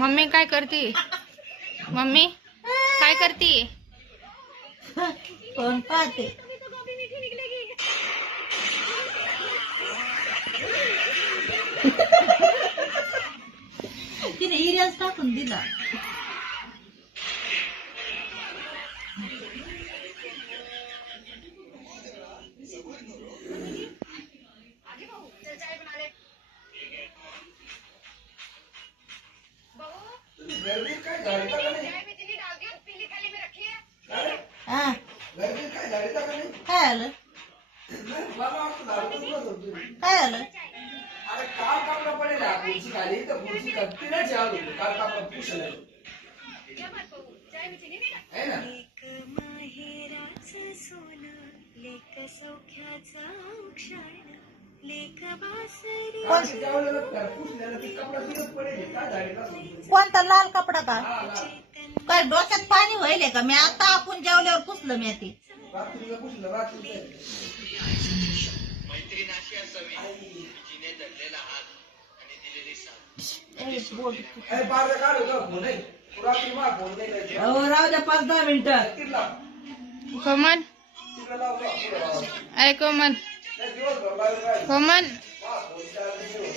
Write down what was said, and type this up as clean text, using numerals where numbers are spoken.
Mummy काय करती? Mummy काय करती? कोण पाहते? तिने हिऱ्याच टाकून दिला. काय आलं? काय आलं? अरे काल कपड़ा पड़ेगा कुर्सी खाली तो कुर्सी कटती ना चालू काल कपड़ा पूछ ले है ना कोणता लाल कपडा का? काय डोक्यात पाणी व्हायले का? मी आता आपण जेवल्यावर पुसलं मी ते. राहू द्या 5-10 मिनिटं. कोमल ऐ कोमल कोमल